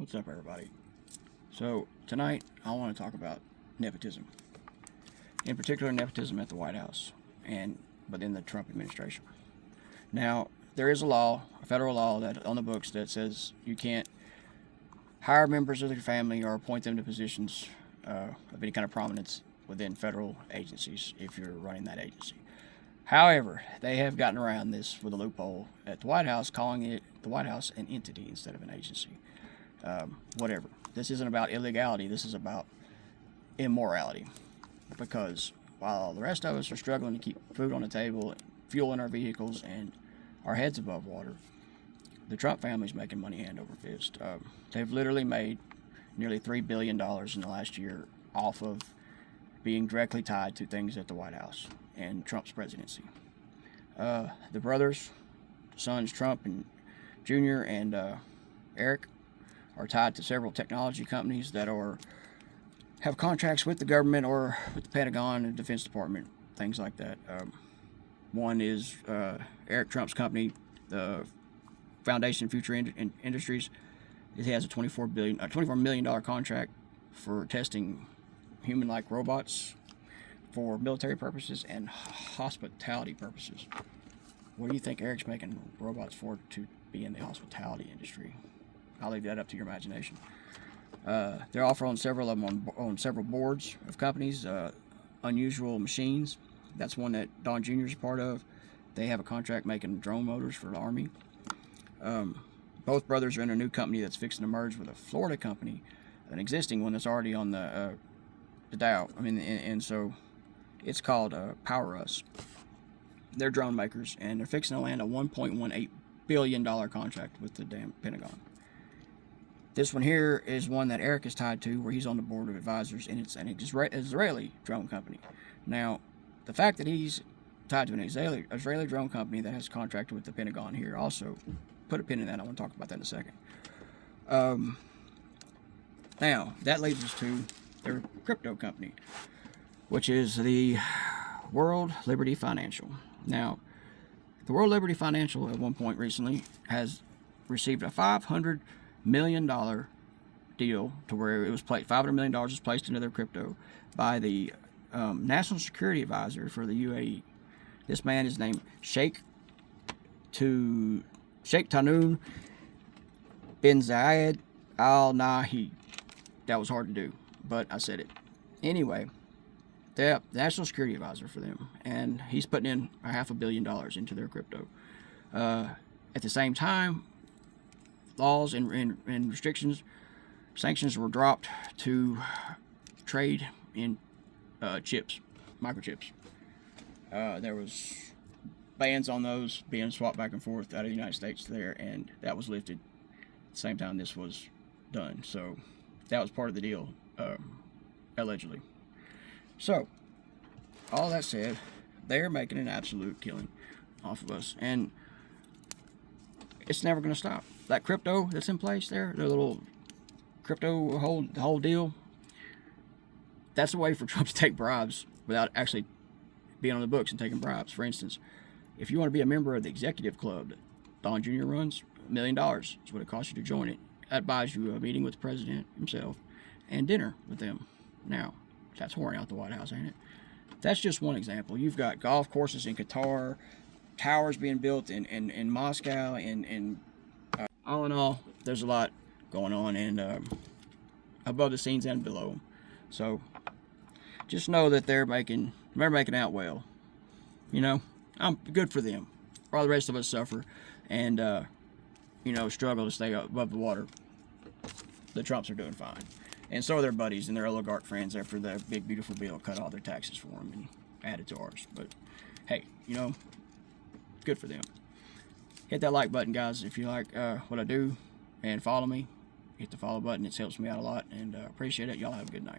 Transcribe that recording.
What's up, everybody? So tonight I want to talk about nepotism, in particular nepotism at the White House and within the Trump administration. Now, there is a law, a federal law that on the books that says you can't hire members of your family or appoint them to positions of any kind of prominence within federal agencies if you're running that agency. However, they have gotten around this with a loophole at the White House, calling it the White House an entity instead of an agency. Whatever. This isn't about illegality. This is about immorality. Because while the rest of us are struggling to keep food on the table, fuel in our vehicles, and our heads above water, the Trump family's making money hand over fist. They've literally made nearly $3 billion in the last year off of being directly tied to things at the White House and Trump's presidency. The brothers, sons Trump and Jr. and Eric, are tied to several technology companies that have contracts with the government or with the Pentagon and Defense Department, things like that. One is Eric Trump's company, the Foundation Future Industries. It has a $24 million contract for testing human-like robots for military purposes and hospitality purposes. What do you think Eric's making robots for to be in the hospitality industry? I'll leave that up to your imagination. They're also on several of them on several boards of companies. Unusual Machines, that's one that Don Jr. is part of. They have a contract making drone motors for the Army. Both brothers are in a new company that's fixing to merge with a Florida company, an existing one that's already on the Dow. And so it's called Power Us. They're drone makers, and they're fixing to land a $1.18 billion contract with the damn Pentagon. This one here is one that Eric is tied to, where he's on the board of advisors, and it's an Israeli drone company. Now, the fact that he's tied to an Israeli drone company that has contracted with the Pentagon here also, put a pin in that. I want to talk about that in a second. Now, that leads us to their crypto company, which is the World Liberty Financial. Now, the World Liberty Financial at one point recently has received a $500 million deal to where it was $500 million was placed into their crypto by the National Security Advisor for the UAE. This man is named Sheikh Tanoun bin Zayed Al Nahyan. That was hard to do, but I said it. Anyway, the National Security Advisor for them, and he's putting in $500 million into their crypto. At the same time, laws and restrictions, sanctions were dropped to trade in chips, microchips. There was bans on those being swapped back and forth out of the United States there, and that was lifted at the same time this was done. So that was part of the deal, allegedly. So, all that said, they're making an absolute killing off of us, and it's never going to stop. That crypto that's in place there, the little crypto whole deal, that's a way for Trump to take bribes without actually being on the books and taking bribes. For instance, if you want to be a member of the executive club that Don Jr. runs, $1 million is what it costs you to join it. That buys you a meeting with the president himself and dinner with them. Now, that's whoring out the White House, ain't it? That's just one example. You've got golf courses in Qatar, towers being built in Moscow, and all in all, there's a lot going on, and above the scenes and below them. So just know that they're making out well. You know, I'm good for them. While the rest of us suffer and struggle to stay above the water, the Trumps are doing fine, and so are their buddies and their oligarch friends after the big beautiful bill cut all their taxes for them and added to ours. But hey, good for them. Hit that like button, guys, if you like what I do, and follow me. Hit the follow button. It helps me out a lot, and appreciate it. Y'all have a good night.